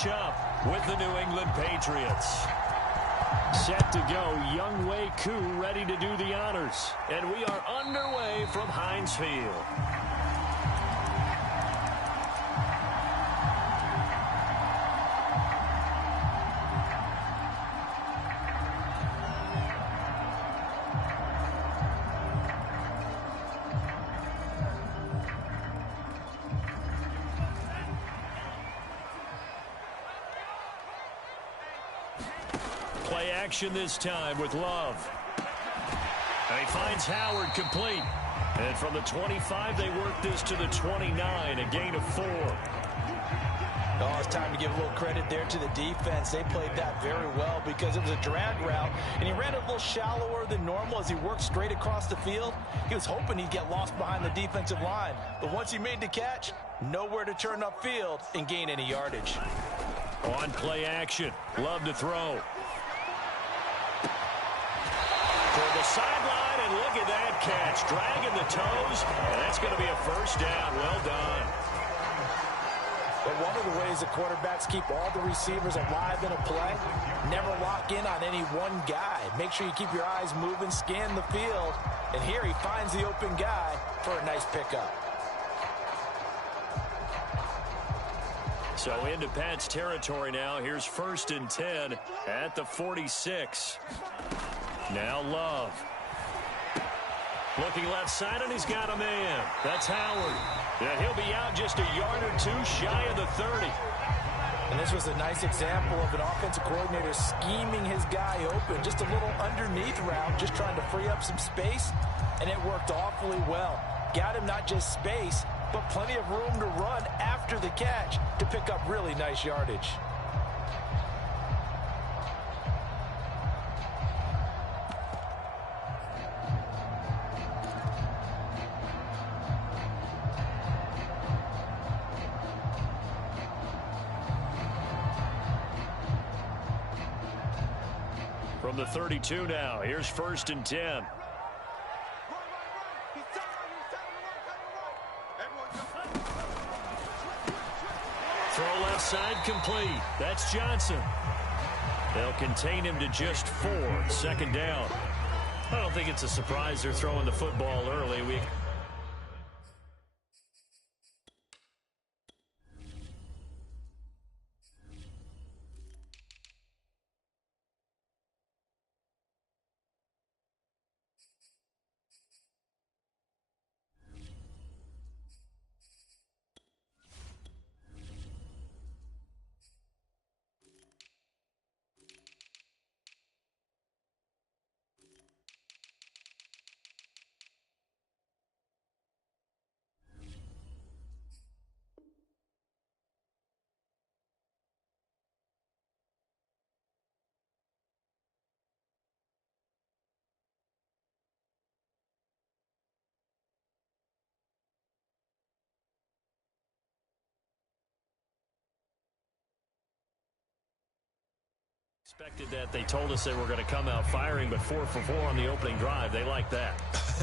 match up with the New England Patriots. Set to go, Younghoe Koo ready to do the honors. And we are underway from Heinz Field. Play action this time with Love. And he finds Howard complete. And from the 25, they work this to the 29, a gain of 4. Oh, it's time to give a little credit there to the defense. They played that very well because it was a drag route, and he ran a little shallower than normal as he worked straight across the field. He was hoping he'd get lost behind the defensive line, but once he made the catch, nowhere to turn upfield and gain any yardage. On play action, Love to throw. For the sideline, and look at that catch. Dragging the toes, and that's going to be a first down. Well done. But one of the ways the quarterbacks keep all the receivers alive in a play, never lock in on any one guy. Make sure you keep your eyes moving, scan the field, and here he finds the open guy for a nice pickup. So into Pat's territory now. Here's 1st and 10 at the 46. Now Love. Looking left side, and he's got a man. That's Howard. Yeah, he'll be out just a yard or two shy of the 30. And this was a nice example of an offensive coordinator scheming his guy open. Just a little underneath route, just trying to free up some space, and it worked awfully well. Got him not just space, but plenty of room to run after the catch to pick up really nice yardage. From the 32 now, here's 1st and 10. Throw left side complete. That's Johnson. They'll contain him to just 4. 2nd down. I don't think it's a surprise they're throwing the football early. Expected that. They told us they were going to come out firing, but 4 for 4 on the opening drive. They like that.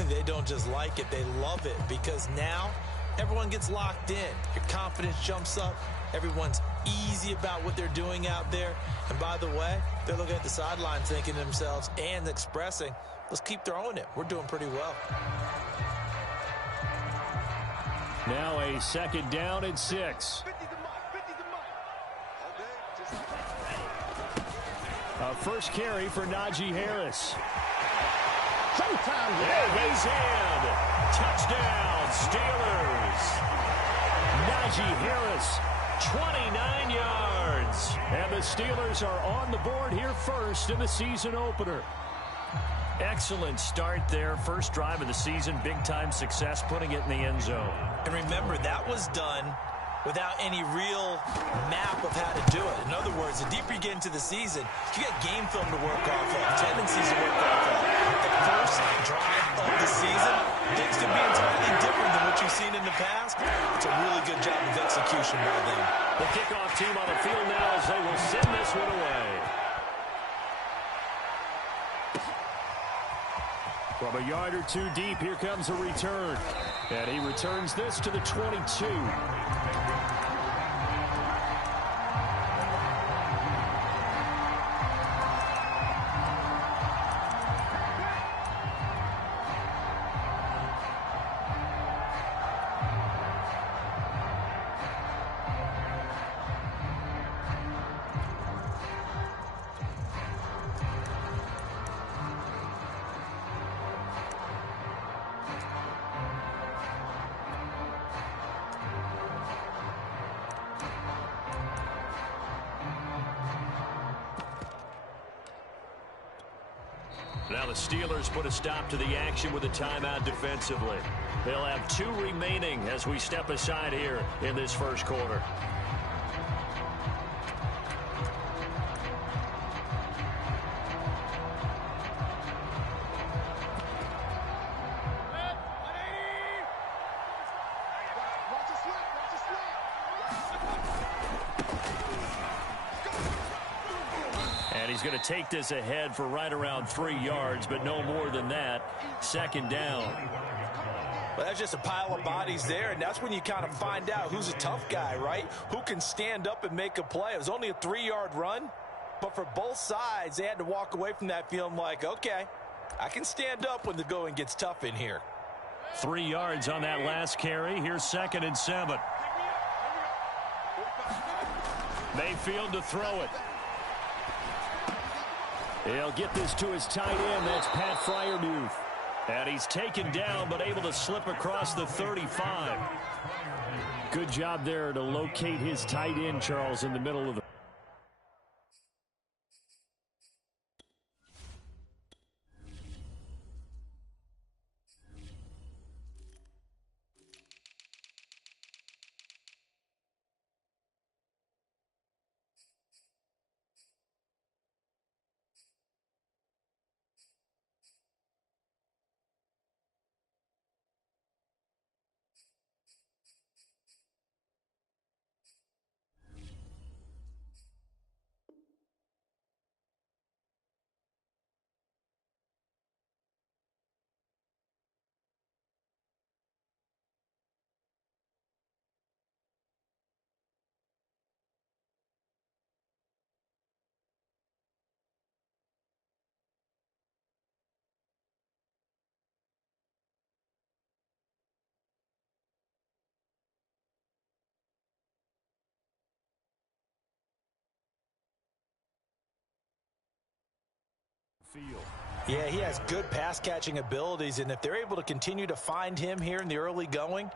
They don't just like it, they love it, because now everyone gets locked in. Your confidence jumps up. Everyone's easy about what they're doing out there. And by the way, they're looking at the sideline thinking to themselves and expressing, let's keep throwing it. We're doing pretty well. Now a 2nd down and 6. First carry for Najee Harris. And he's in. Touchdown, Steelers. Najee Harris, 29 yards. And the Steelers are on the board here first in the season opener. Excellent start there. First drive of the season. Big-time success, putting it in the end zone. And remember, that was done without any real map of how to do it. In other words, the deeper you get into the season, you get game film to work off of, tendencies to work off of. The first drive of the season, things could be entirely different than what you've seen in the past. It's a really good job of execution by them. The kickoff team on the field now as they will send this one away. From a yard or two deep, here comes a return. And he returns this to the 22. Now the Steelers put a stop to the action with a timeout defensively. They'll have 2 remaining as we step aside here in this first quarter. He's going to take this ahead for right around 3 yards, but no more than that. Second down. Well, that's just a pile of bodies there, and that's when you kind of find out who's a tough guy, right? Who can stand up and make a play. It was only a 3-yard run, but for both sides, they had to walk away from that feeling like, okay, I can stand up when the going gets tough in here. 3 yards on that last carry. Here's 2nd and 7. Mayfield to throw it. He'll get this to his tight end. That's Pat Freiermuth. And he's taken down, but able to slip across the 35. Good job there to locate his tight end, Charles, in the middle of the field. Yeah, he has good pass-catching abilities, and if they're able to continue to find him here in the early going,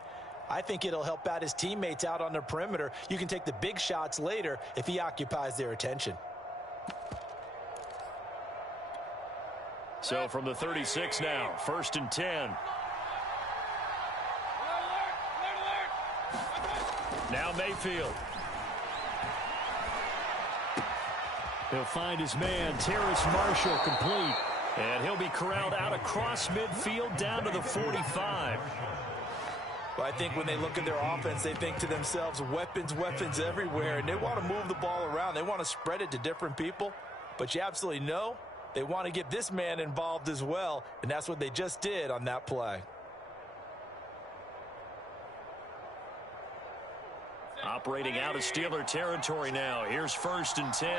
I think it'll help out his teammates out on the perimeter. You can take the big shots later if he occupies their attention. So from the 36 now, 1st and 10. Now Mayfield. He'll find his man, Terrace Marshall, complete. And he'll be corralled out across midfield down to the 45. Well, I think when they look at their offense, they think to themselves, weapons, weapons everywhere. And they want to move the ball around. They want to spread it to different people. But you absolutely know they want to get this man involved as well. And that's what they just did on that play. Operating out of Steeler territory now. Here's 1st and 10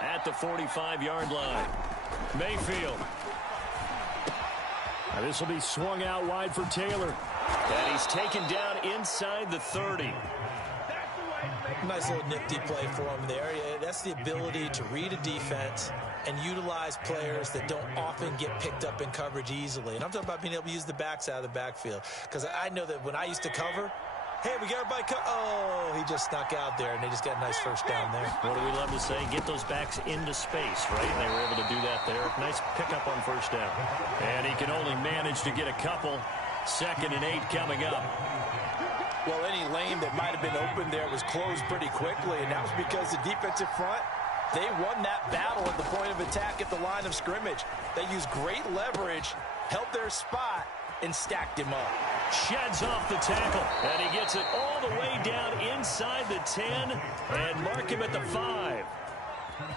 at the 45-yard line. Mayfield. Now this will be swung out wide for Taylor. And he's taken down inside the 30. Nice little nifty play for him there. That's the ability to read a defense and utilize players that don't often get picked up in coverage easily. And I'm talking about being able to use the backs out of the backfield. Because I know that when I used to cover, hey, we got everybody. Oh, he just snuck out there, and they just got a nice first down there. What do we love to say? Get those backs into space, right? And they were able to do that there. Nice pickup on first down. And he can only manage to get a couple. 2nd and 8 coming up. Well, any lane that might have been open there was closed pretty quickly, and that was because the defensive front, they won that battle at the point of attack at the line of scrimmage. They used great leverage, held their spot, and stacked him up. Sheds off the tackle, and he gets it all the way down inside the 10 and mark him at the 5.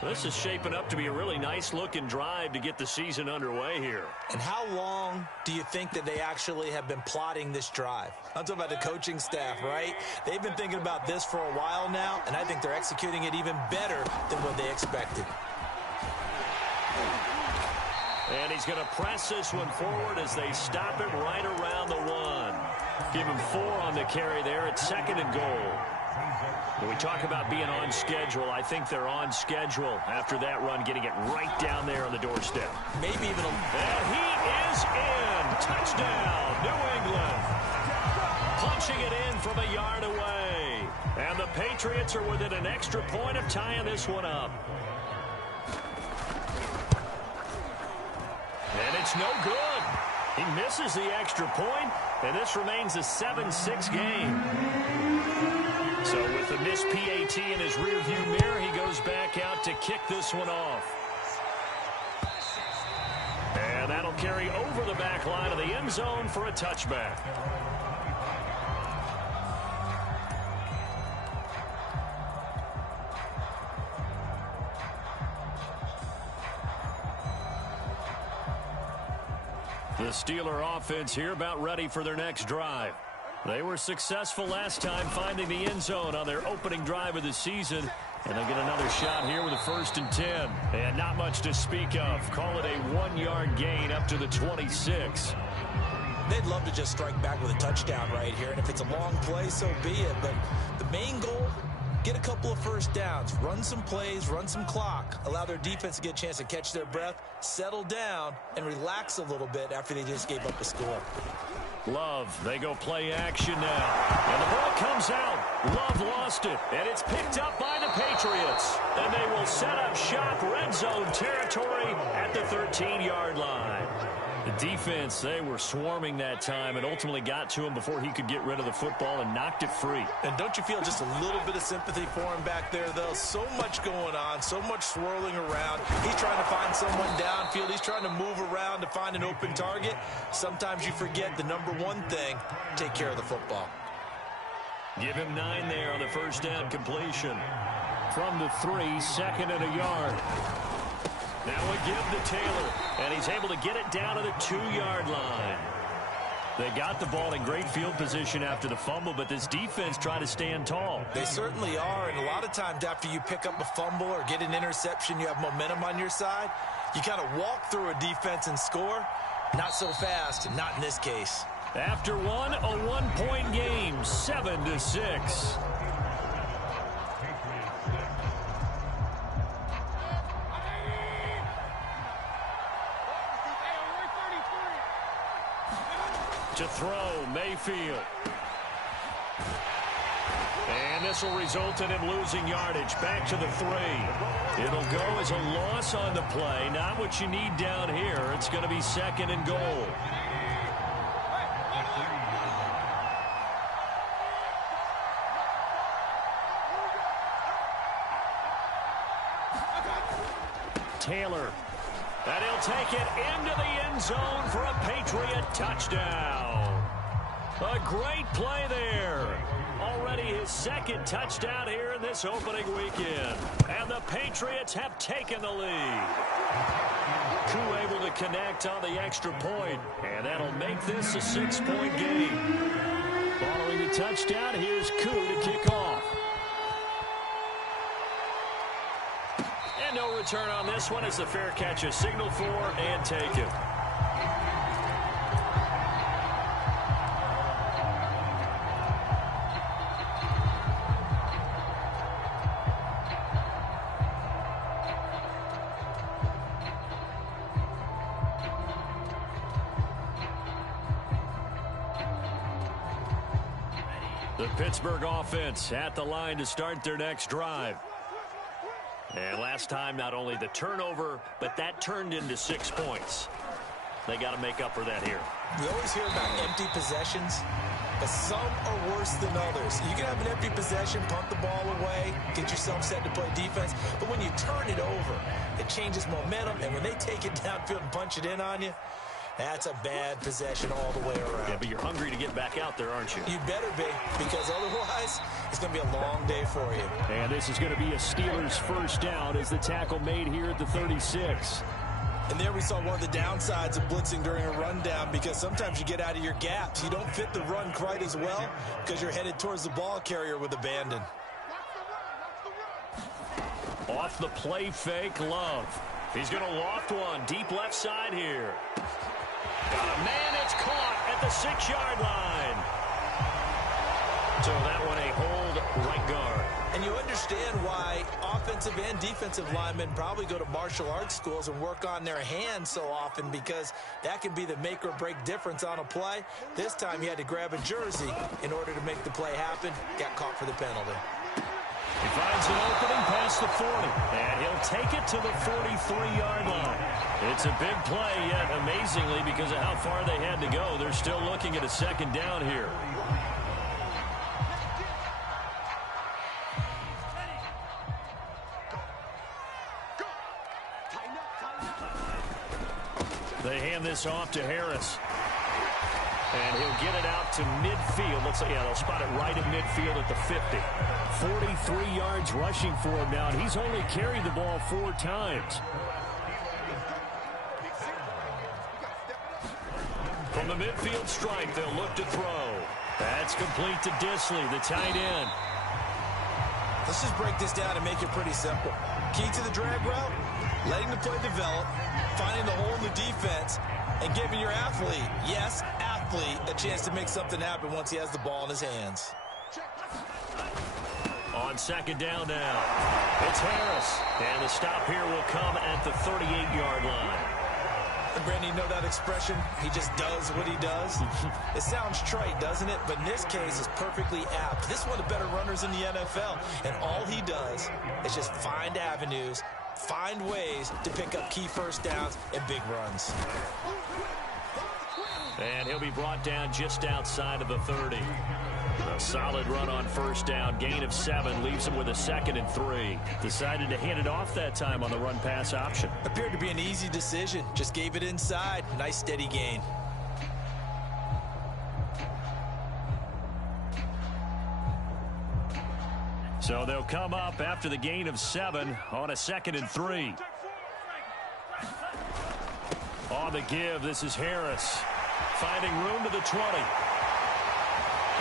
This is shaping up to be a really nice-looking drive to get the season underway here. And how long do you think that they actually have been plotting this drive? I'm talking about the coaching staff, right? They've been thinking about this for a while now, and I think they're executing it even better than what they expected. And he's going to press this one forward as they stop it right around the 1. Give him 4 on the carry there at 2nd and goal. When we talk about being on schedule, I think they're on schedule after that run, getting it right down there on the doorstep. Maybe even a... And he is in. Touchdown, New England. Punching it in from a yard away. And the Patriots are within an extra point of tying this one up. And it's no good. He misses the extra point, and this remains a 7-6 game. So with the missed PAT in his rearview mirror, he goes back out to kick this one off. And that'll carry over the back line of the end zone for a touchback. The Steeler offense here about ready for their next drive. They were successful last time finding the end zone on their opening drive of the season. And they get another shot here with a 1st and 10. And not much to speak of. Call it a 1-yard gain up to the 26. They'd love to just strike back with a touchdown right here. And if it's a long play, so be it. But the main goal, get a couple of first downs, run some plays, run some clock, allow their defense to get a chance to catch their breath, settle down, and relax a little bit after they just gave up a score. Love, they go play action now. And the ball comes out. Love lost it. And it's picked up by the Patriots. And they will set up shop red zone territory at the 13-yard line. The defense, they were swarming that time and ultimately got to him before he could get rid of the football and knocked it free. And don't you feel just a little bit of sympathy for him back there, though? So much going on, so much swirling around. He's trying to find someone downfield. He's trying to move around to find an open target. Sometimes you forget the number one thing, take care of the football. Give him 9 there on the first down completion. From the 3, 2nd and a yard. Now a give to Taylor, and he's able to get it down to the 2-yard line. They got the ball in great field position after the fumble, but this defense tried to stand tall. They certainly are, and a lot of times after you pick up a fumble or get an interception, you have momentum on your side. You kind of walk through a defense and score. Not so fast, not in this case. After one, a 1-point game, 7-6. To throw, Mayfield. And this will result in him losing yardage. Back to the 3. It'll go as a loss on the play. Not what you need down here. It's going to be 2nd and goal. Taylor. And he'll take it into the end zone for a Patriot touchdown. A great play there. Already his 2nd touchdown here in this opening weekend. And the Patriots have taken the lead. Koo able to connect on the extra point. And that'll make this a 6-point game. Following the touchdown, here's Koo to kick off. No return on this one as the fair catch is signaled for and taken. The Pittsburgh offense at the line to start their next drive. And last time, not only the turnover, but that turned into 6 points. They got to make up for that here. We always hear about empty possessions, but some are worse than others. You can have an empty possession, punt the ball away, get yourself set to play defense, but when you turn it over, it changes momentum, and when they take it downfield and punch it in on you, that's a bad possession all the way around. Yeah, but you're hungry to get back out there, aren't you? You better be, because otherwise it's going to be a long day for you. And this is going to be a Steelers first down as the tackle made here at the 36. And there we saw one of the downsides of blitzing during a rundown, because sometimes you get out of your gaps. You don't fit the run quite as well because you're headed towards the ball carrier with abandon. Off the play fake, Love. He's going to loft one deep left side here. Got a man, it's caught at the 6-yard line. So that one a hold right guard. And you understand why offensive and defensive linemen probably go to martial arts schools and work on their hands so often, because that can be the make or break difference on a play. This time he had to grab a jersey in order to make the play happen. Got caught for the penalty. He finds an opening past the 40, and he'll take it to the 43-yard line. It's a big play, yet amazingly, because of how far they had to go, they're still looking at a second down here. They hand this off to Harris. And he'll get it out to midfield. Looks like, yeah, they'll spot it right at midfield at the 50. 43 yards rushing for him now, and he's only carried the ball 4 times. From the midfield stripe, they'll look to throw. That's complete to Disley, the tight end. Let's just break this down and make it pretty simple. Key to the drag route, letting the play develop, finding the hole in the defense, and giving your athlete, yes, athlete, a chance to make something happen once he has the ball in his hands. On second down now, it's Harris. And the stop here will come at the 38-yard line. And Brandon, you know that expression? He just does what he does. It sounds trite, doesn't it? But in this case, it's perfectly apt. This is one of the better runners in the NFL. And all he does is just find avenues, find ways to pick up key first downs and big runs. And he'll be brought down just outside of the 30. A solid run on first down. Gain of 7 leaves him with a 2nd and 3. Decided to hand it off that time on the run-pass option. Appeared to be an easy decision. Just gave it inside. Nice steady gain. So they'll come up after the gain of 7 on a 2nd and 3. On the give, this is Harris. Finding room to the 20.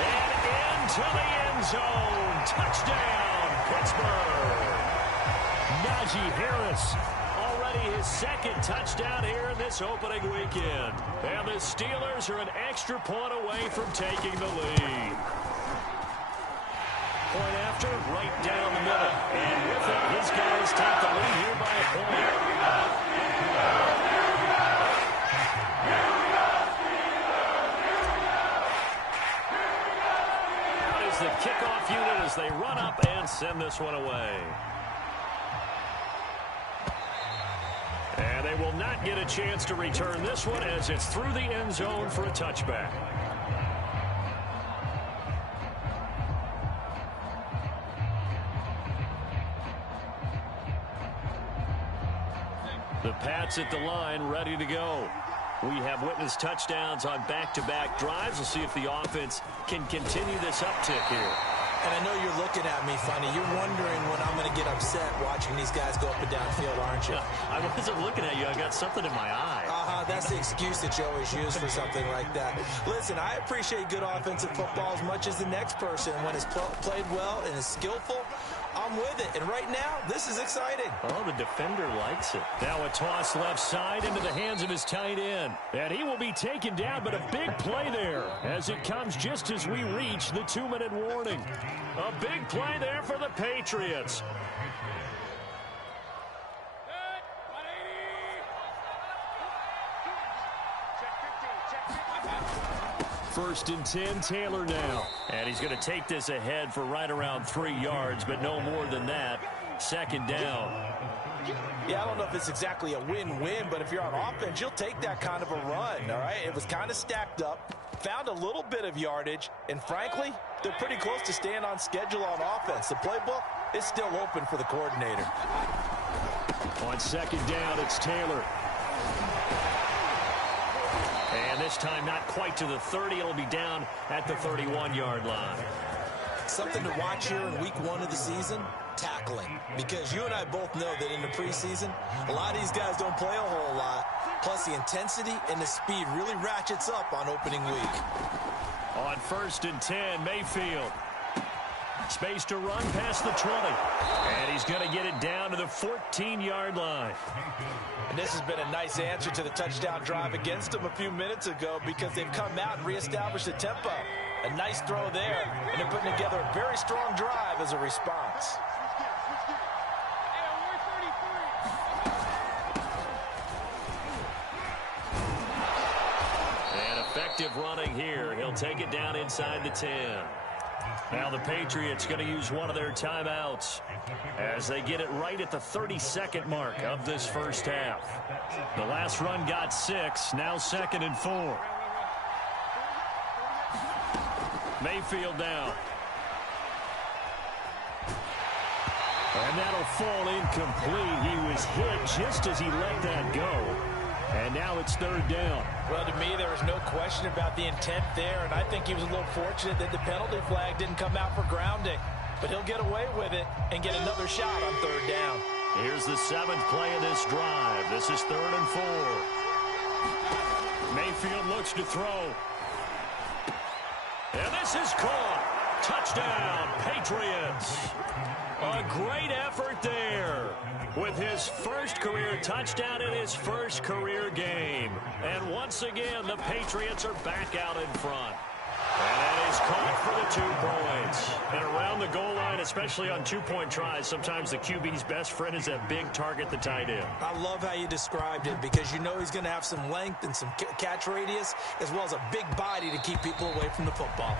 And into the end zone. Touchdown, Pittsburgh. Najee Harris, already his 2nd touchdown here in this opening weekend. And the Steelers are an extra point away from taking the lead. Point after, right down the middle. And with it, his guys take the lead here by a point. The kickoff unit as they run up and send this one away. And they will not get a chance to return this one as it's through the end zone for a touchback. The Pats at the line, ready to go. We have witnessed touchdowns on back-to-back drives. We'll see if the offense can continue this uptick here. And I know you're looking at me funny. You're wondering when I'm going to get upset watching these guys go up and down field, aren't you? I wasn't looking at you. I got something in my eye. That's the excuse that you always use for something like that. Listen, I appreciate good offensive football as much as the next person. When it's played well and is skillful, I'm with it. And right now, this is exciting. Oh, the defender likes it. Now a toss left side into the hands of his tight end. And he will be taken down, but a big play there as it comes just as we reach the 2-minute warning. A big play there for the Patriots. First and 10, Taylor now. And he's going to take this ahead for right around 3 yards, but no more than that. 2nd down. Yeah, I don't know if it's exactly a win-win, but if you're on offense, you'll take that kind of a run, all right? It was kind of stacked up, found a little bit of yardage, and frankly, they're pretty close to staying on schedule on offense. The playbook is still open for the coordinator. On 2nd down, it's Taylor. And this time not quite to the 30. It'll be down at the 31-yard line. Something to watch here in week 1 of the season, tackling. Because you and I both know that in the preseason, a lot of these guys don't play a whole lot. Plus the intensity and the speed really ratchets up on opening week. On 1st and 10, Mayfield. Space to run past the 20. And he's going to get it down to the 14-yard line. And this has been a nice answer to the touchdown drive against them a few minutes ago because they've come out and reestablished the tempo. A nice throw there, and they're putting together a very strong drive as a response. And effective running here. He'll take it down inside the 10. Now the Patriots going to use one of their timeouts as they get it right at the 32nd mark of this first half. The last run got 6, now 2nd and 4. Mayfield down. And that'll fall incomplete. He was hit just as he let that go. And now it's 3rd down. Well, to me, there was no question about the intent there, and I think he was a little fortunate that the penalty flag didn't come out for grounding. But he'll get away with it and get another shot on 3rd down. Here's the 7th play of this drive. This is 3rd and 4. Mayfield looks to throw. And this is caught. Touchdown, Patriots. A great effort there with his first career touchdown in his first career game. And once again, the Patriots are back out in front. And that is caught for the 2 points. And around the goal line, especially on 2-point tries, sometimes the QB's best friend is that big target, the tight end. I love how you described it because you know he's going to have some length and some catch radius as well as a big body to keep people away from the football.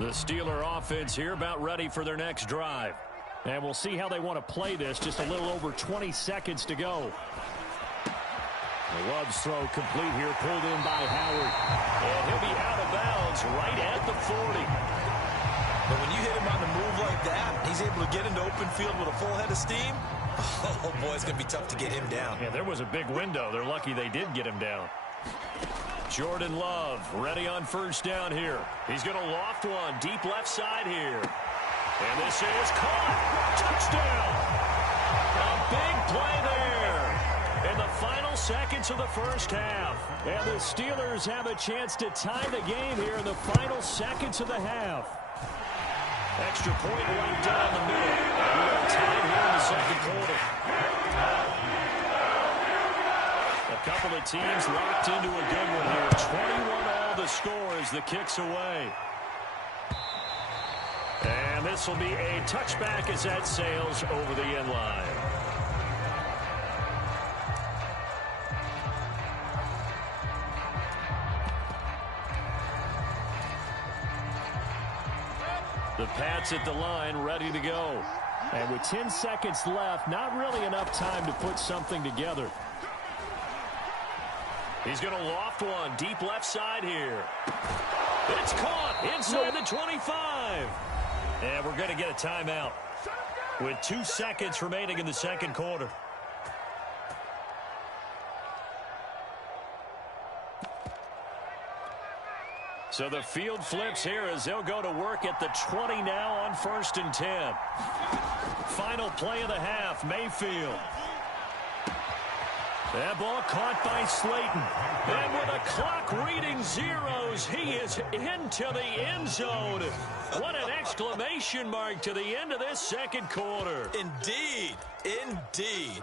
The Steeler offense here about ready for their next drive. And we'll see how they want to play this. Just a little over 20 seconds to go. Love's throw complete here, pulled in by Howard. And he'll be out of bounds right at the 40. But when you hit him on the move like that, he's able to get into open field with a full head of steam. Oh, boy, it's going to be tough to get him down. Yeah, there was a big window. They're lucky they did get him down. Jordan Love ready on 1st down here. He's going to loft one deep left side here. And this is caught. Touchdown. A big play there in the final seconds of the first half. And the Steelers have a chance to tie the game here in the final seconds of the half. Extra point right down the middle. We are tied here in the 2nd quarter. A couple of teams locked into a good one here. 21-all the score as the kick's away. And this will be a touchback as that sails over the end line. The Pats at the line ready to go. And with 10 seconds left, not really enough time to put something together. He's going to loft one deep left side here. It's caught inside the 25. And we're going to get a timeout with 2 seconds remaining in the 2nd quarter. So the field flips here as they'll go to work at the 20 now on 1st and 10. Final play of the half, Mayfield. That ball caught by Slayton. And with a clock reading zeros, he is into the end zone. What an exclamation mark to the end of this 2nd quarter. Indeed. Indeed.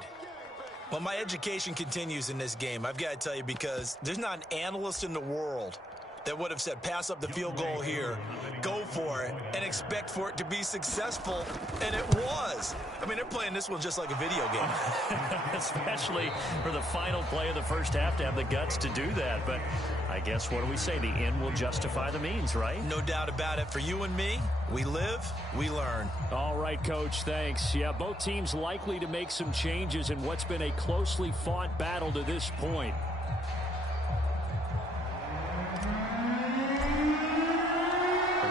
Well, my education continues in this game, I've got to tell you, because there's not an analyst in the world that would have said pass up the field goal here, go for it, and expect for it to be successful, and it was. I mean, they're playing this one just like a video game. Especially for the final play of the first half to have the guts to do that. But I guess, what do we say? The end will justify the means, right? No doubt about it. For you and me, we live, we learn. All right, Coach, thanks. Yeah, both teams likely to make some changes in what's been a closely fought battle to this point.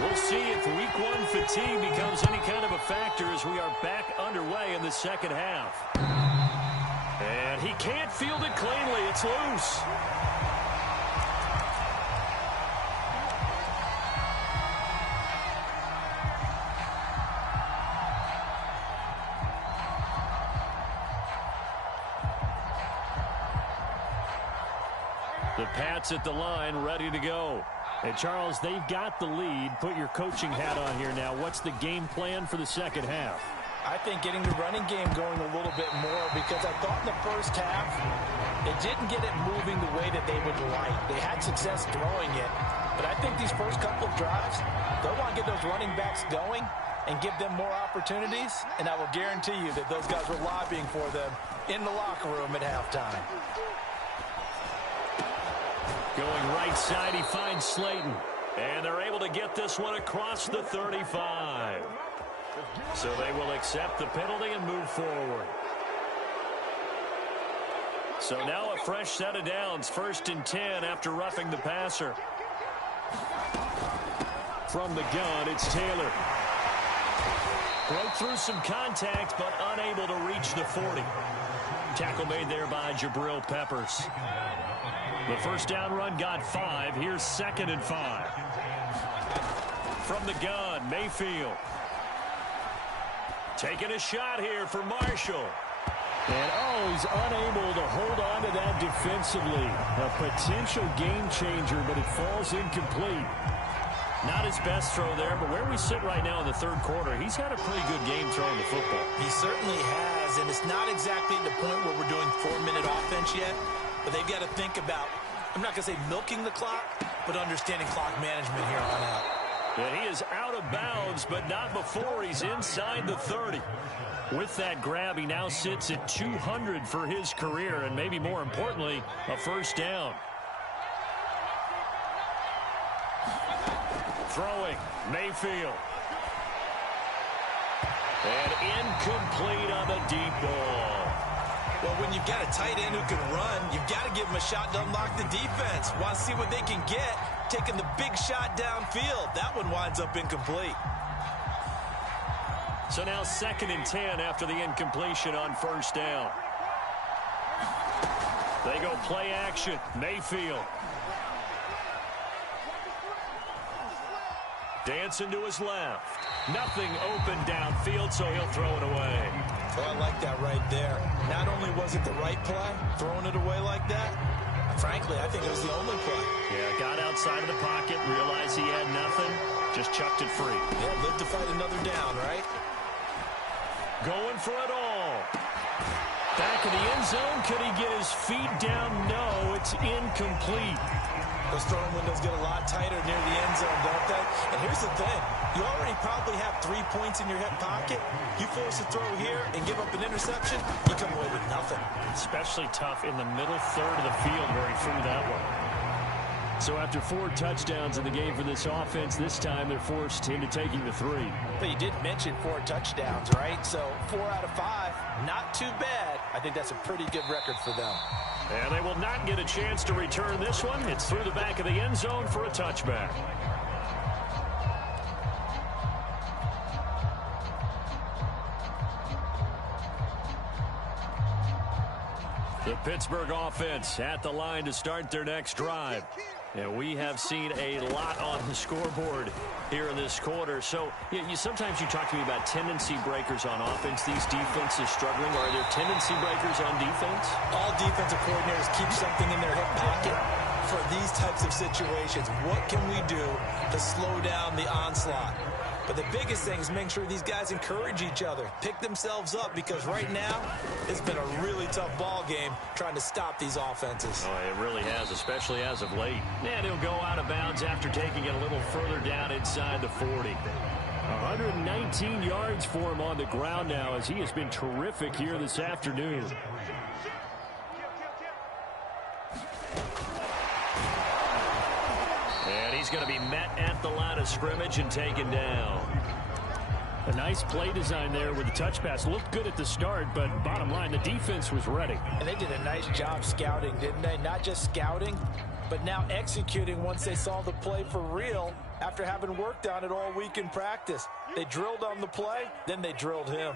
We'll see if week 1 fatigue becomes any kind of a factor as we are back underway in the 2nd half. And he can't field it cleanly. It's loose. The Pats at the line ready to go. And, Charles, they've got the lead. Put your coaching hat on here now. What's the game plan for the 2nd half? I think getting the running game going a little bit more, because I thought in the first half it didn't get it moving the way that they would like. They had success throwing it, but I think these first couple of drives, they'll want to get those running backs going and give them more opportunities, and I will guarantee you that those guys were lobbying for them in the locker room at halftime. Going right side, he finds Slayton. And they're able to get this one across the 35. So they will accept the penalty and move forward. So now a fresh set of downs, 1st and 10 after roughing the passer. From the gun, it's Taylor. Broke through some contact, but unable to reach the 40. Tackle made there by Jabril Peppers. The first down run got 5. Here's 2nd and 5. From the gun, Mayfield. Taking a shot here for Marshall. And, he's unable to hold on to that defensively. A potential game changer, but it falls incomplete. Not his best throw there, but where we sit right now in the 3rd quarter, he's had a pretty good game throwing the football. He certainly has, and it's not exactly the point where we're doing 4-minute offense yet, but they've got to think about, I'm not going to say milking the clock, but understanding clock management here on out. And he is out of bounds, but not before he's inside the 30. With that grab, he now sits at 200 for his career, and maybe more importantly, a first down. Throwing, Mayfield. And incomplete on the deep ball. Well, when you've got a tight end who can run, you've got to give him a shot to unlock the defense. Want to see what they can get, taking the big shot downfield. That one winds up incomplete. So now 2nd and 10 after the incompletion on first down. They go play action. Mayfield. Dancing to his left. Nothing open downfield, so he'll throw it away. Oh, I like that right there. Not only was it the right play, throwing it away like that, frankly, I think it was the only play. Yeah, got outside of the pocket, realized he had nothing, just chucked it free. Yeah, lived to fight another down, right? Going for it all. Back in the end zone, could he get his feet down? No, it's incomplete. Those throwing windows get a lot tighter near the end zone, don't they? And here's the thing. You already probably have 3 points in your hip pocket. You force a throw here and give up an interception, you come away with nothing. Especially tough in the middle third of the field where he threw that one. So after 4 touchdowns in the game for this offense, this time they're forced into taking the 3. But you did mention 4 touchdowns, right? So 4 out of 5, not too bad. I think that's a pretty good record for them. And they will not get a chance to return this one. It's through the back of the end zone for a touchback. The Pittsburgh offense at the line to start their next drive. And we have seen a lot on the scoreboard here in this quarter. So sometimes you talk to me about tendency breakers on offense. These defenses struggling. Are there tendency breakers on defense? All defensive coordinators keep something in their hip pocket for these types of situations. What can we do to slow down the onslaught? But the biggest thing is make sure these guys encourage each other, pick themselves up, because right now it's been a really tough ball game trying to stop these offenses. Oh, it really has, especially as of late. And he'll go out of bounds after taking it a little further down inside the 40. 119 yards for him on the ground now as he has been terrific here this afternoon. And he's going to be met at the line of scrimmage and taken down. A nice play design there with the touch pass. Looked good at the start, but bottom line, the defense was ready. And they did a nice job scouting, didn't they? Not just scouting, but now executing once they saw the play for real after having worked on it all week in practice. They drilled on the play, then they drilled him.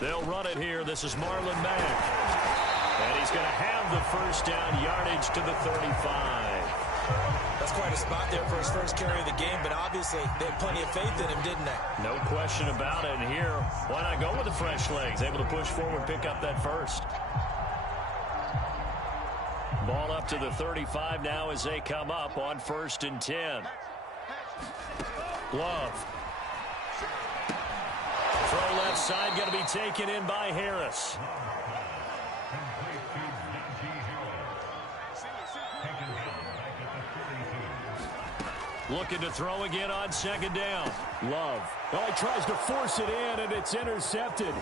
They'll run it here. This is Marlon Mack. And he's going to have the first down, yardage to the 35. That's quite a spot there for his first carry of the game, but obviously they had plenty of faith in him, didn't they? No question about it. And here, why not go with the fresh legs? Able to push forward, pick up that first. Ball up to the 35 now as they come up on 1st and 10. Love. Throw left side, going to be taken in by Harris. Looking to throw again on second down. Love. Oh, he tries to force it in, and it's intercepted.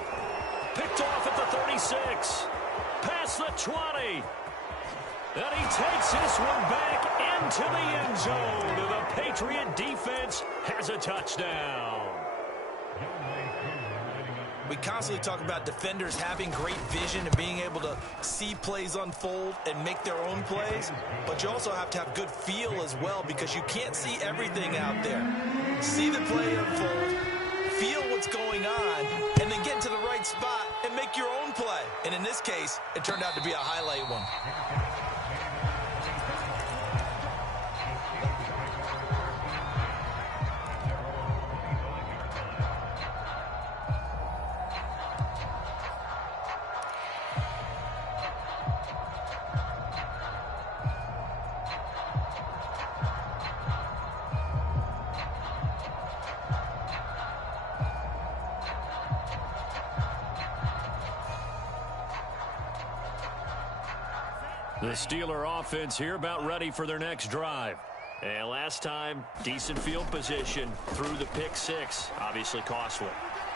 Picked off at the 36. Past the 20. And he takes this one back into the end zone. And the Patriot defense has a touchdown. We constantly talk about defenders having great vision and being able to see plays unfold and make their own plays. But you also have to have good feel as well, because you can't see everything out there. See the play unfold, feel what's going on, and then get into the right spot and make your own play. And in this case, it turned out to be a highlight one. The Steeler offense here about ready for their next drive. And last time, decent field position through the pick six. Obviously costly.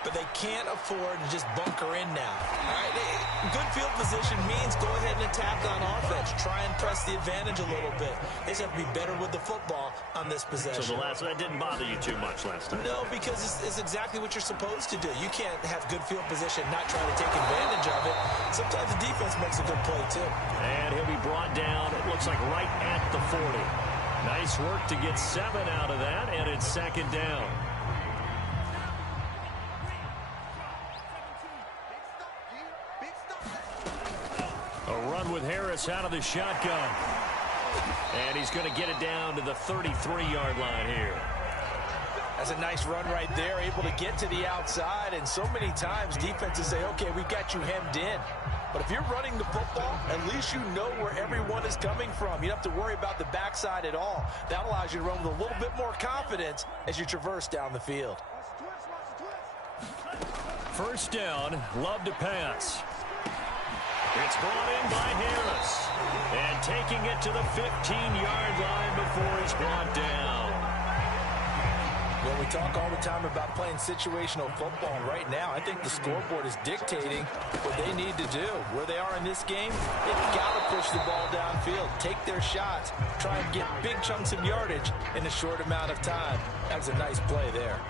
But they can't afford to just bunker in now. All right? Good field position means go ahead and attack on offense. Try and press the advantage a little bit. They just have to be better with the football on this possession. So that didn't bother you too much last time? No, because it's exactly what you're supposed to do. You can't have good field position, not try to take advantage of it. Sometimes the defense makes a good play, too. And he'll be brought down, it looks like right at the 40. Nice work to get 7 out of that, and it's second down. A run with Harris out of the shotgun. And he's going to get it down to the 33-yard line here. That's a nice run right there, able to get to the outside. And so many times defenses say, okay, we got you hemmed in. But if you're running the football, at least you know where everyone is coming from. You don't have to worry about the backside at all. That allows you to run with a little bit more confidence as you traverse down the field. First down, Love to pass. It's brought in by Harris. And taking it to the 15-yard line before he's brought down. Well, we talk all the time about playing situational football, and right now I think the scoreboard is dictating what they need to do. Where they are in this game, they've got to push the ball downfield, take their shots, try and get big chunks of yardage in a short amount of time. That was a nice play there.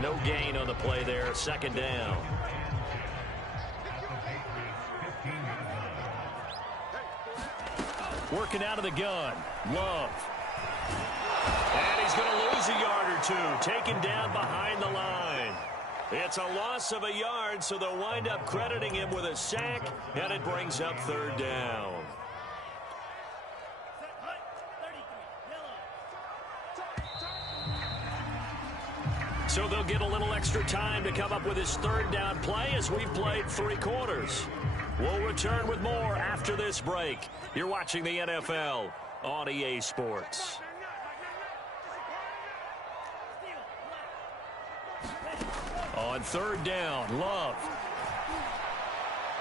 No gain on the play there, second down. Working out of the gun, Love. And he's going to lose a yard or two, taken down behind the line. It's a loss of a yard, so they'll wind up crediting him with a sack, and it brings up third down. So they'll get a little extra time to come up with his third down play as we've played 3 quarters. We'll return with more after this break. You're watching the NFL on EA Sports. On third down, Love.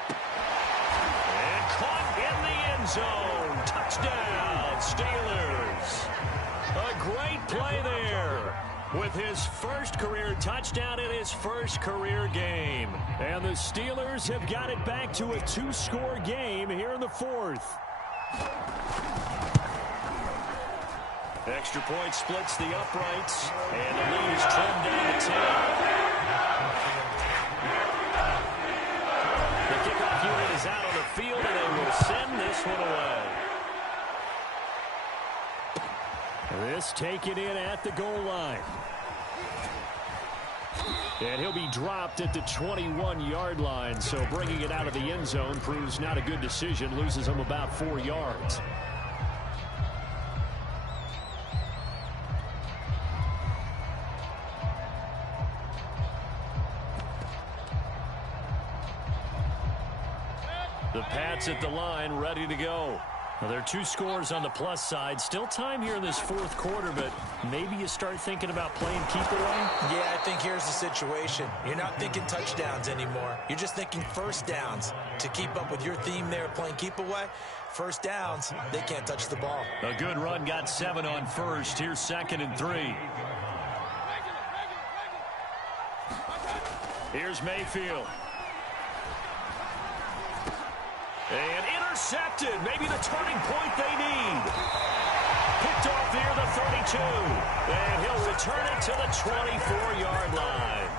And caught in the end zone. Touchdown, Steelers. A great play there with his first career touchdown in his first career game. And the Steelers have got it back to a 2-score game here in the 4th. Extra point splits the uprights, and the lead is trimmed down to 10. The kickoff unit is out on the field, and they will send this one away. This taken in at the goal line. And he'll be dropped at the 21-yard line, so bringing it out of the end zone proves not a good decision, loses him about 4 yards. The Pats at the line, ready to go. Well, there are two scores on the plus side. Still time here in this fourth quarter, but maybe you start thinking about playing keep away? Yeah, I think here's the situation. You're not thinking touchdowns anymore. You're just thinking first downs. To keep up with your theme there, playing keep away, first downs, they can't touch the ball. A good run got 7 on first. Here's 2nd and 3. Here's Mayfield. And intercepted. Maybe the turning point they need. Picked off near the 32. And he'll return it to the 24-yard line.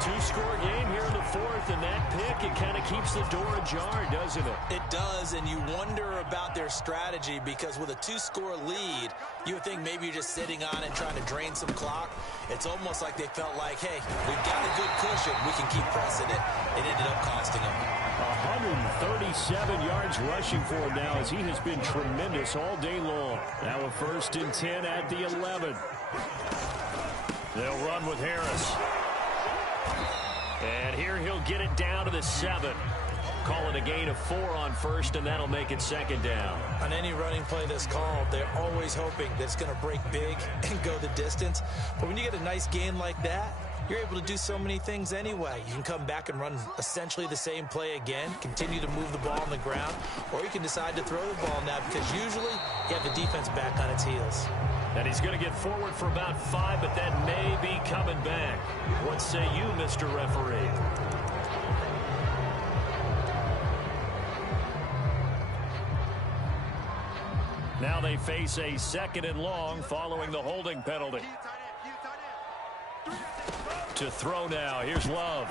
Two-score game here in the fourth, and that pick, it kind of keeps the door ajar, doesn't it? It does, and you wonder about their strategy because with a two-score lead, you would think maybe you're just sitting on it and trying to drain some clock. It's almost like they felt like, hey, we've got a good cushion. We can keep pressing it. It ended up costing them. 137 yards rushing for him now as he has been tremendous all day long. Now a 1st and 10 at the 11. They'll run with Harris. And here he'll get it down to the 7. Call it a gain of 4 on first, and that'll make it 2nd down. On any running play that's called, they're always hoping that it's going to break big and go the distance. But when you get a nice gain like that, you're able to do so many things anyway. You can come back and run essentially the same play again, continue to move the ball on the ground, or you can decide to throw the ball now because usually you have the defense back on its heels. And he's going to get forward for about 5, but that may be coming back. What say you, Mr. Referee? Now they face a 2nd and long following the holding penalty. To throw now. Here's Love.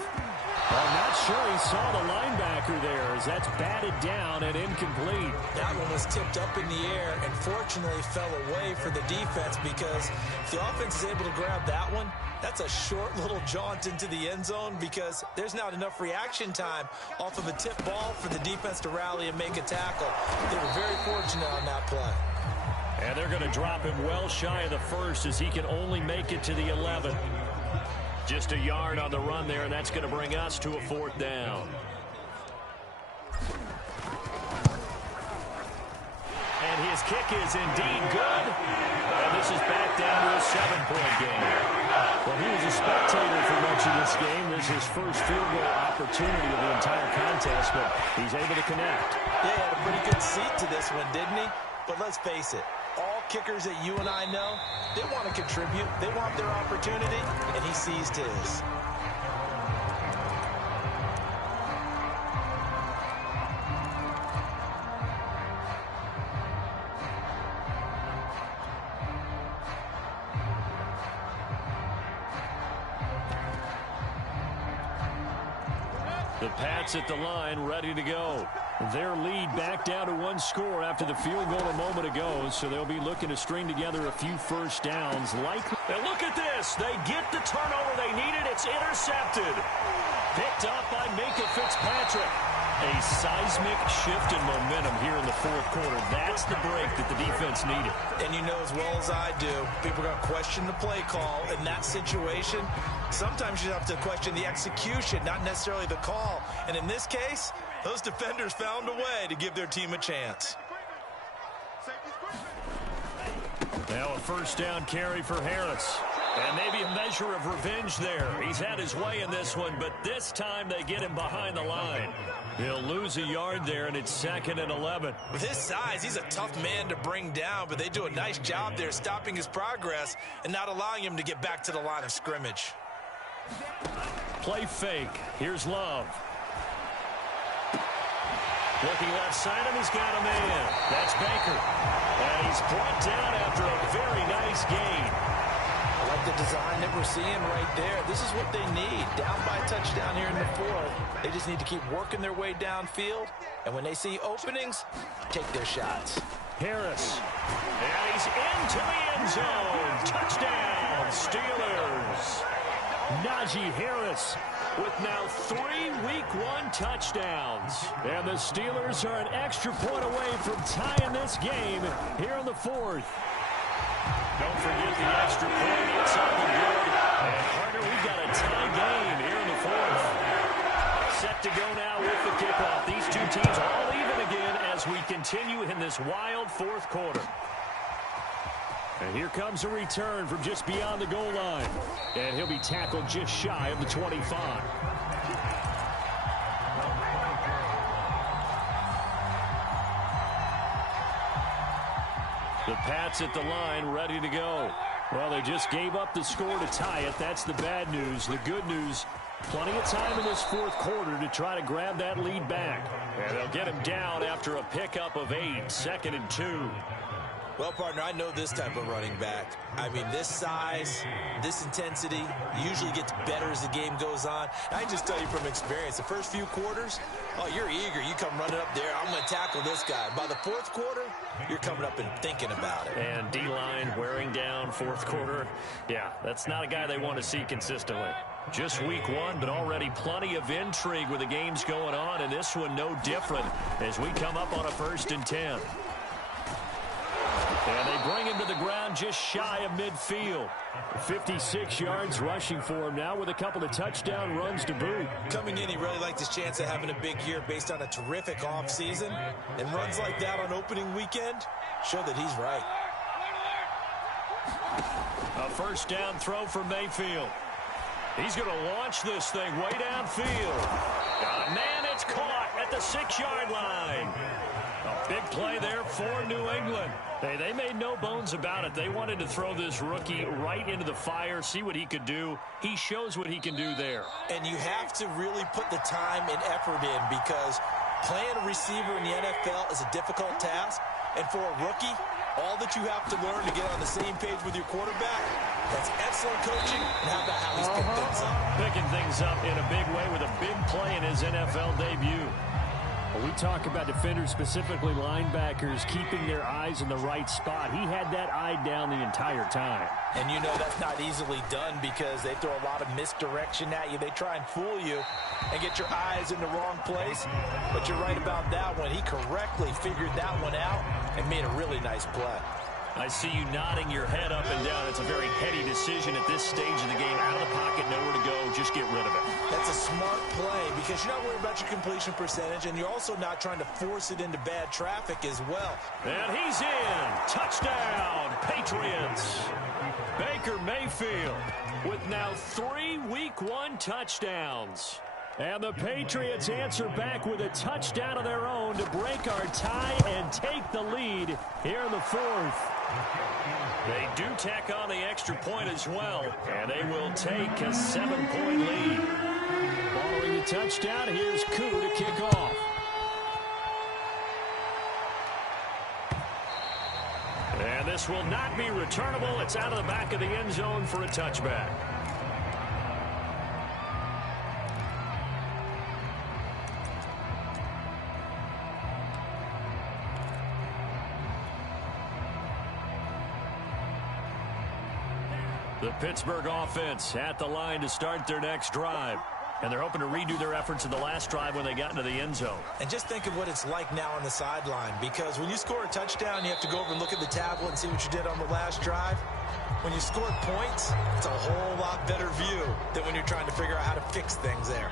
I'm not sure he saw the linebacker there as that's batted down and incomplete. That one was tipped up in the air and fortunately fell away for the defense because if the offense is able to grab that one, that's a short little jaunt into the end zone because there's not enough reaction time off of a tip ball for the defense to rally and make a tackle. They were very fortunate on that play. And they're going to drop him well shy of the 1st as he can only make it to the 11. Just a yard on the run there, and that's going to bring us to a 4th down. And his kick is indeed good. And this is back down to a 7-point game. Well, he was a spectator for much of this game. This is his first field goal opportunity of the entire contest, but he's able to connect. Yeah, he had a pretty good seat to this one, didn't he? But let's face it, all kickers that you and I know, they want to contribute. They want their opportunity, and he seized his. The Pats at the line, ready to go. Their lead back down to 1 score after the field goal a moment ago, so they'll be looking to string together a few first downs. Likely. And look at this. They get the turnover they needed. It's intercepted. Picked up by Minka Fitzpatrick. A seismic shift in momentum here in the fourth quarter. That's the break that the defense needed. And you know as well as I do, people are going to question the play call in that situation. Sometimes you have to question the execution, not necessarily the call. And in this case, those defenders found a way to give their team a chance. Now a first down carry for Harris. And maybe a measure of revenge there. He's had his way in this one, but this time they get him behind the line. He'll lose a yard there, and it's 2nd and 11. With his size, he's a tough man to bring down, but they do a nice job there stopping his progress and not allowing him to get back to the line of scrimmage. Play fake. Here's Love. Looking left side, and he's got a man. That's Baker. And he's brought down after a very nice gain. I like the design that we're seeing right there. This is what they need. Down by a touchdown here in the fourth. They just need to keep working their way downfield. And when they see openings, take their shots. Harris. And he's into the end zone. Touchdown, Steelers. Najee Harris with now 3 Week 1 touchdowns. And the Steelers are an extra point away from tying this game here in the fourth. Don't forget the extra point. It's up and good. And Carter, we've got a tie game here in the fourth. Set to go now with the kickoff. These two teams all even again as as we continue in this wild fourth quarter. And here comes a return from just beyond the goal line. And he'll be tackled just shy of the 25. The Pats at the line, ready to go. Well, they just gave up the score to tie it. That's the bad news. The good news, plenty of time in this fourth quarter to try to grab that lead back. And they'll get him down after a pickup of 8, 2nd and 2. Well, partner, I know this type of running back. I mean, this size, this intensity usually gets better as the game goes on. I can just tell you from experience, the first few quarters, oh, you're eager. You come running up there, I'm going to tackle this guy. By the fourth quarter, you're coming up and thinking about it. And D-line wearing down fourth quarter. Yeah, that's not a guy they want to see consistently. Just week one, but already plenty of intrigue with the games going on, and this one no different as we come up on a 1st and 10. And they bring him to the ground just shy of midfield. 56 yards rushing for him now with a couple of touchdown runs to boot. Coming in, he really liked his chance of having a big year based on a terrific offseason. And runs like that on opening weekend show that he's right. A 1st down throw for Mayfield. He's going to launch this thing way downfield. Man, it's caught at the 6-yard line. A big play there for New England. Hey, they made no bones about it. They wanted to throw this rookie right into the fire, see what he could do. He shows what he can do there. And you have to really put the time and effort in because playing a receiver in the NFL is a difficult task. And for a rookie, all that you have to learn to get on the same page with your quarterback, that's excellent coaching. And how about how he's picking things up? Picking things up in a big way with a big play in his NFL debut. When we talk about defenders, specifically linebackers, keeping their eyes in the right spot, he had that eye down the entire time. And you know that's not easily done because they throw a lot of misdirection at you. They try and fool you and get your eyes in the wrong place. But you're right about that one. He correctly figured that one out and made a really nice play. I see you nodding your head up and down. It's a very heady decision at this stage of the game. Out of the pocket, nowhere to go. Just get rid of it. That's a smart play because you're not worried about your completion percentage, and you're also not trying to force it into bad traffic as well. And he's in. Touchdown, Patriots. Baker Mayfield with now 3 Week 1 touchdowns. And the Patriots answer back with a touchdown of their own to break our tie and take the lead here in the fourth. They do tack on the extra point as well, and they will take a 7-point lead. Following the touchdown, here's Koo to kick off. And this will not be returnable. It's out of the back of the end zone for a touchback. The Pittsburgh offense at the line to start their next drive. And they're hoping to redo their efforts in the last drive when they got into the end zone. And just think of what it's like now on the sideline, because when you score a touchdown, you have to go over and look at the tablet and see what you did on the last drive. When you score points, it's a whole lot better view than when you're trying to figure out how to fix things there.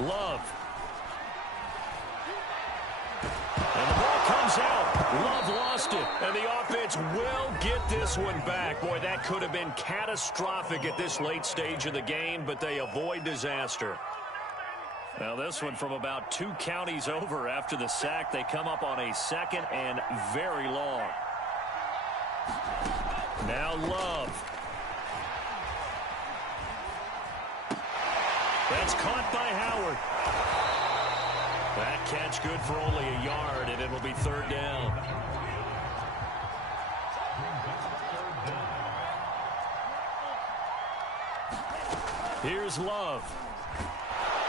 Love. And the ball comes out. Love lost it. And the offense will get this one back. Boy, that could have been catastrophic at this late stage of the game, but they avoid disaster. Now this one from about 2 counties over after the sack. They come up on a 2nd and very long. Now Love. That's caught by Howard. That catch good for only a yard, and it'll be 3rd down. Here's Love.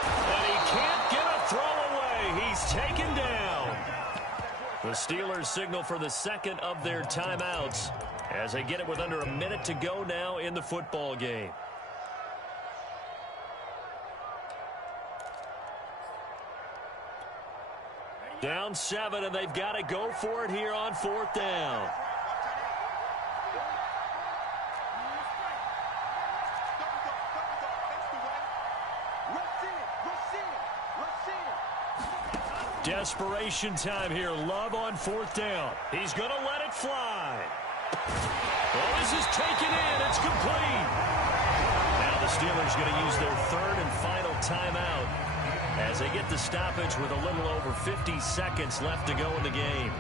And he can't get a throw away. He's taken down. The Steelers signal for the 2nd of their timeouts as they get it with under a minute to go now in the football game. Down 7, and they've got to go for it here on 4th down. Desperation time here. Love on 4th down. He's going to let it fly. Well, this is taken in. It's complete. Now the Steelers going to use their 3rd and final timeout as they get the stoppage with a little over 50 seconds left to go in the game.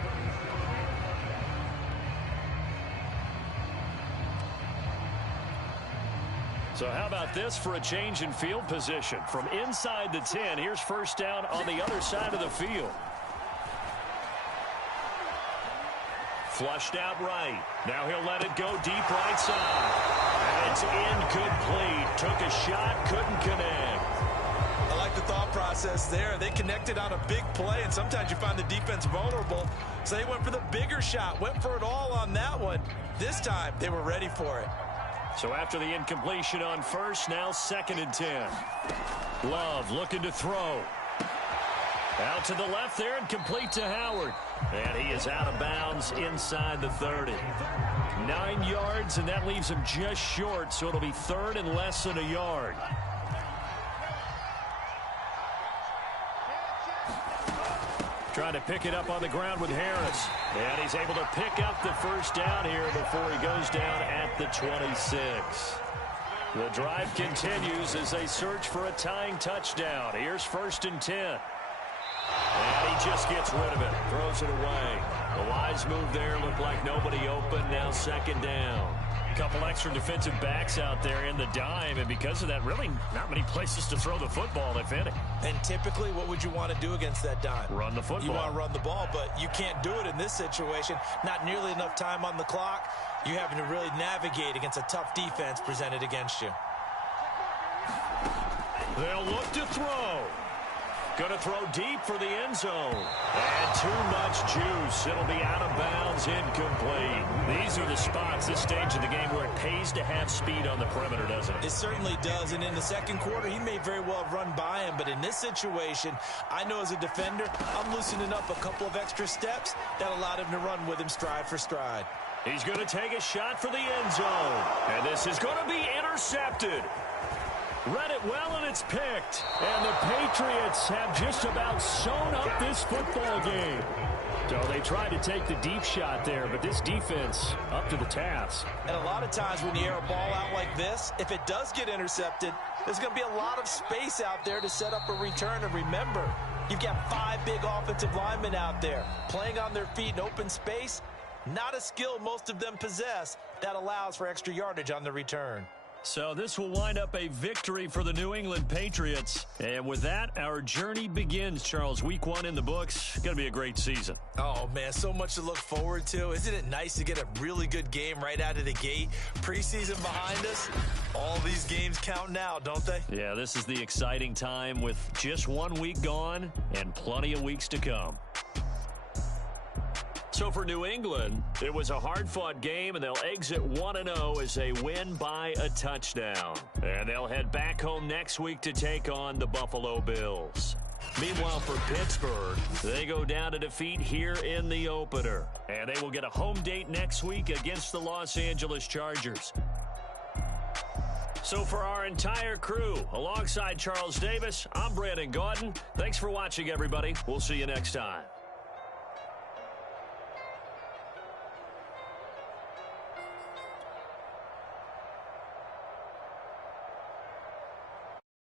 So how about this for a change in field position? From inside the 10, here's 1st down on the other side of the field. Flushed out right. Now he'll let it go deep right side. And it's incomplete. Took a shot, couldn't connect. I like the thought process there. They connected on a big play, and sometimes you find the defense vulnerable. So they went for the bigger shot, went for it all on that one. This time, they were ready for it. So after the incompletion on 1st, now 2nd and 10. Love looking to throw. Out to the left there and complete to Howard. And he is out of bounds inside the 30. 9 yards, and that leaves him just short, so it'll be 3rd and less than a yard. Trying to pick it up on the ground with Harris. And he's able to pick up the 1st down here before he goes down at the 26. The drive continues as they search for a tying touchdown. Here's 1st and 10. And he just gets rid of it. Throws it away. The wise move there. Looked like nobody open. Now 2nd down. A couple extra defensive backs out there in the dime, and because of that, really not many places to throw the football, if any. And typically, what would you want to do against that dime? Run the football. You want to run the ball, but you can't do it in this situation. Not nearly enough time on the clock. You having to really navigate against a tough defense presented against you. They'll look to throw. Going to throw deep for the end zone. And too much juice. It'll be out of bounds, incomplete. These are the spots, this stage of the game, where it pays to have speed on the perimeter, doesn't it? It certainly does. And in the 2nd quarter, he may very well have run by him. But in this situation, I know as a defender, I'm loosening up a couple of extra steps that allowed him to run with him stride for stride. He's going to take a shot for the end zone. And this is going to be intercepted. Read it well, and it's picked. And the Patriots have just about sewn up this football game. So they tried to take the deep shot there, but this defense up to the task. And a lot of times when you air a ball out like this, if it does get intercepted, there's going to be a lot of space out there to set up a return. And remember, you've got 5 big offensive linemen out there playing on their feet in open space. Not a skill most of them possess that allows for extra yardage on the return. So this will wind up a victory for the New England Patriots. And with that, our journey begins, Charles. Week 1 in the books. Going to be a great season. Oh, man, so much to look forward to. Isn't it nice to get a really good game right out of the gate? Preseason behind us. All these games count now, don't they? Yeah, this is the exciting time with just 1 week gone and plenty of weeks to come. So for New England, it was a hard-fought game, and they'll exit 1-0 as they win by a touchdown. And they'll head back home next week to take on the Buffalo Bills. Meanwhile, for Pittsburgh, they go down to defeat here in the opener. And they will get a home date next week against the Los Angeles Chargers. So for our entire crew, alongside Charles Davis, I'm Brandon Gaudin. Thanks for watching, everybody. We'll see you next time.